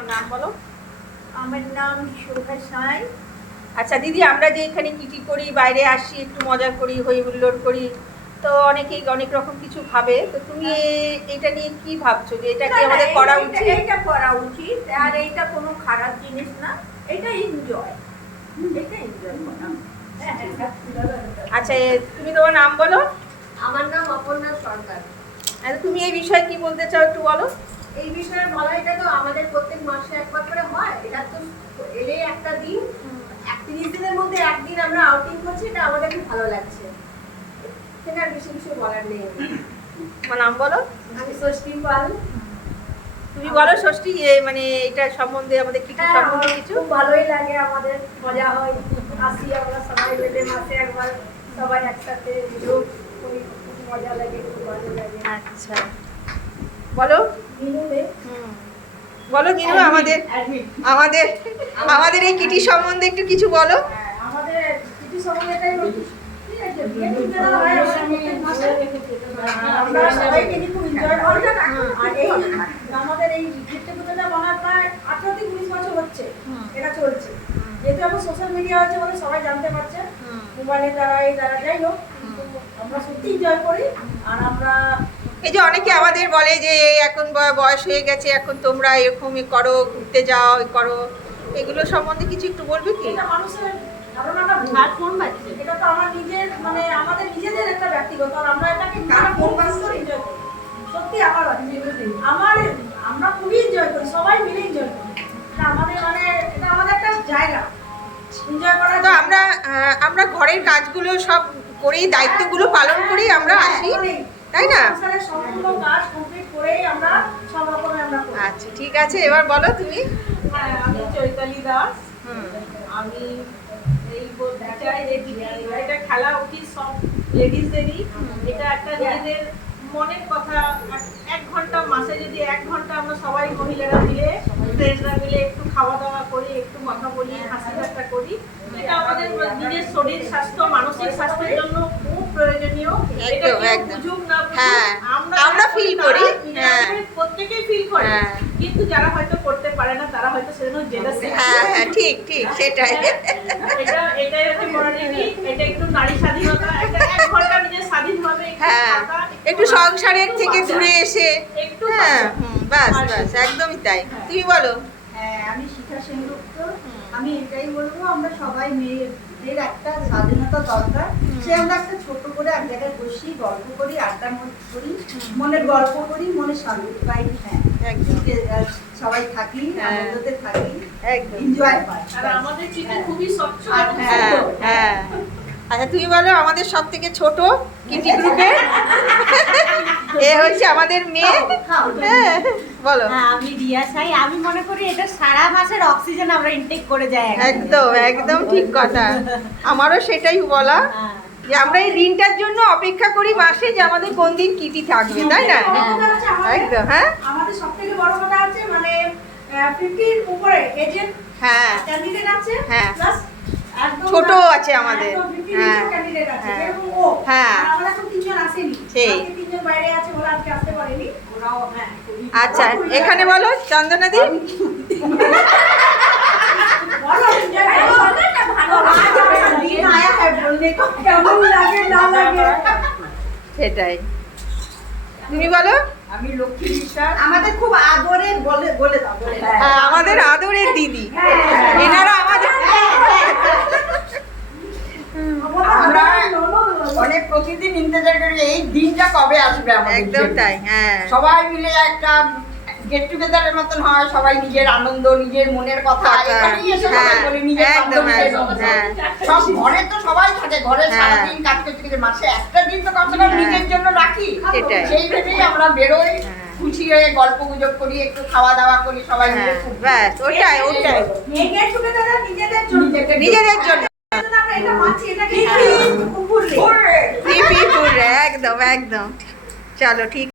তোমার নাম বলো। আমার নাম শোভা সাঁই। আচ্ছা দিদি, আমরা যে এখানে কিটি করি, বাইরে আসি, একটু মজা করি, হই হুল্লোড় করি, তো অনেকেই অনেক রকম কিছু ভাবে, তো তুমি এটা নিয়ে কি ভাবছো যে এটা কি আমাদের করা উচিত? এটা করা উচিত, আর এইটা কোনো খারাপ জিনিস না, এটা এনজয়, এটা এনজয় করা। আচ্ছা তুমি তোমার নাম বলো। আমার নাম অপর্ণা সরকার। আচ্ছা তুমি এই বিষয়ে কি বলতে চাও একটু বলো। এই বিষয়ে বলা, এটা তো আমাদের প্রত্যেক মাসে একবার করে হয়, এটা তো এলে একটা দিন, 30 দিনের মধ্যে একদিন আমরা আউটিং করছি, এটা আমাদের খুব ভালো লাগছে। সেটা আর বেশি কিছু বলার নেই। তোমার নাম বলো। আমি ষষ্ঠী পাল। তুমি বলো ষষ্ঠী, মানে এটা সম্বন্ধে আমাদের কি কি সম্বন্ধে কিছু। খুব ভালোই লাগে, আমাদের মজা হয়, আসি আমরা সবাই মিলে মাসে একবার, সবাই একসাথে যোগ করি, খুব মজা লাগে, খুব ভালো লাগে। আচ্ছা বলো। মিনুলে বলো গিনু, আমাদের আমাদের আমাদের এই কিটি সম্বন্ধে একটু কিছু বলো। আমাদের কিছু সময়টাই ঠিক আছে, বিয়ে ঠিক করা হয় আমাদের মাসে, আমরা সবাই মিলে খুব এনজয় করি। আর এই আমাদের এই গিফটটা বানার প্রায় 18 থেকে 19 বছর হচ্ছে, এটা চলছে। যেহেতু এখন সোশ্যাল মিডিয়া আছে বলে সবাই জানতে পারছে, মোবাইলের দ্বারা এই দ্বারা, যাই হোক আমরা সত্যি এনজয় করি। আর আমরা এই যে অনেকে আমাদের বলে যে এখন বয়স হয়ে গেছে, এখন তোমরা এরকমই করো, ঘুরতে যাও, করো, এগুলো সম্বন্ধে কিছু একটু বলবে কি? এটা মানুষের ধারণাটা ভুল। এটা তো আমার নিজের, মানে আমাদের নিজেদের একটা ব্যক্তিগত, আর আমরা এটাকে এনজয় করি। সত্যি আমার আমরা খুবই এনজয় করি, সবাই মিলে এনজয় করি। এটা আমাদের, মানে এটা আমাদের একটা জায়গা এনজয় করা। তো আমরা ঘরের কাজগুলো সব করেই, দায়িত্বগুলো পালন করেই আমরা আসি, তাই না? সংসারের সম্পূর্ণ কাজ কমপ্লিট করেই আমরা সব রকমের আমরা করি। আচ্ছা ঠিক আছে, এবার বলো তুমি। হ্যাঁ, আমি চৈতালি দাস। আমি এই বলতে চাই যে এটা খেলা উচিত সব লেডিসদেরই। এটা একটা নিজেদের মনের কথা। 1 ঘন্টা মাসে যদি 1 ঘন্টা আমরা সবাই মহিলারা মিলে, ফ্রেন্ডরা মিলে একটু খাওয়া দাওয়া করি, একটু কথা বলি, হাসি ঠাট্টা করি, এটা আমাদের নিজের শরীর স্বাস্থ্য, মানসিক স্বাস্থ্যের জন্য খুব প্রয়োজনীয়। এটা একদম, কেউ একদম। বুঝুক না বুঝুক, হ্যাঁ, আমরা feel তারা করি। নিজেরা হ্যাঁ। প্রত্যেকেই ফিল করে। হ্যাঁ। কিন্তু যারা হয়তো করতে পারে না, তারা হয়তো সেজন্য জেলাসি। হ্যাঁ হ্যাঁ, ঠিক ঠিক, সেটাই। এটাই হচ্ছে মডার্নিটি। এটা একটু নারী স্বাধীনতা। একটা 1 ঘন্টা নিজের স্বাধীনভাবে একটু হ্যাঁ, থাকা, একটু সংসারের থেকে দূরে এসে, একটু হ্যাঁ, বাঁচা। বাস বাস, একদমই তাই। তুমি বলো। হ্যাঁ, আমি শিখা সেনগুপ্ত। আমি এটাই বলবো, আমরা সবাই মেয়েদের একটা স্বাধীনতা দরকার। সে আমরা একটা ছোট করে এক জায়গায় বসি, গল্প করি, আড্ডা করি, মনের গল্প করি, মনে শান্তি পাই। হ্যাঁ, একদম। সবাই থাকি, হ্যাঁ। আনন্দতে থাকি, একদম। এনজয় পাই। আর আমাদের চিঠি খুবই স্বচ্ছ এবং হ্যাঁ সুন্দর। হ্যাঁ। আচ্ছা তুমি বলো, আমাদের সব থেকে ছোট কিটি গ্রুপের এ হচ্ছে আমাদের মেয়ে। হ্যাঁ বলো। হ্যাঁ, আমি রিয়া সাই। আমি মনে করি এটা সারা মাসের অক্সিজেন আমরা ইনটেক করে যাই একদম একদম ঠিক কথা, আমারও সেটাই বলা, হ্যাঁ। যে আমরা এই দিনটার জন্য অপেক্ষা করি মাসে, যে আমাদের কোন দিন কিটি থাকবে, তাই না? একদম। হ্যাঁ আমাদের সবথেকে বড় কথা আছে, মানে 50 উপরে এজেন্ট হ্যাঁ ক্যান্ডিডেট আছে, হ্যাঁ। প্লাস একদম ছোট আছে আমাদের। হ্যাঁ। ক্যান্ডিডেট আছে, হ্যাঁ। যেরকম ও। হ্যাঁ। আর আমরা এখন 3 জন আসেনি, সেই। আজকে 3 জন বাইরে আছে, ওরা আজকে আসতে পারেনি, ওরাও হ্যাঁ। আচ্ছা এখানে বলো চন্দনাদি। বলো enjoy করো। ভালো দিন আয়া হয় বললে তো কেমন লাগে না লাগে। সেটাই, তুমি বলো। আমি লক্ষ্মী বিশ্বাস। আমাদের খুব আদরের, বলে দাও, বলে দাও। হ্যাঁ, আমাদের আদরের দিদি, এনারা আমাদের। আমরা অনেক প্রতিদিন ইন্তজার করি এই দিনটা কবে আসবে আমাদের একদম জন্য। তাই। হ্যাঁ সবাই মিলে একটা গেট টুগেদারের মতন হয়, সবাই নিজের আনন্দ, নিজের মনের কথা এখানেই এসে সবাই হ্যাঁ, বলি, নিজের একদম, বান্ধবীদের একদম, মতো। হ্যাঁ। সব ঘরে তো সবাই থাকে, ঘরে হ্যাঁ। সারাদিন কাজ করতে করতে মাসে একটা দিন তো কমসে কম হ্যাঁ। নিজের জন্য রাখি। সেটাই। সেই ভেবেই আমরা বেরোই, হ্যাঁ। খুশি হয়ে গল্প গুজব করি, একটু খাওয়া দাওয়া করি সবাই মিলে। হ্যাঁ, ব্যাস ওটাই ওটাই, এই গেট টুগেদাররা নিজেদের জন্য, নিজেদের জন্য। আমরা এটা মানছি, এটাকে কুকুর একদম একদম। চলো ঠিক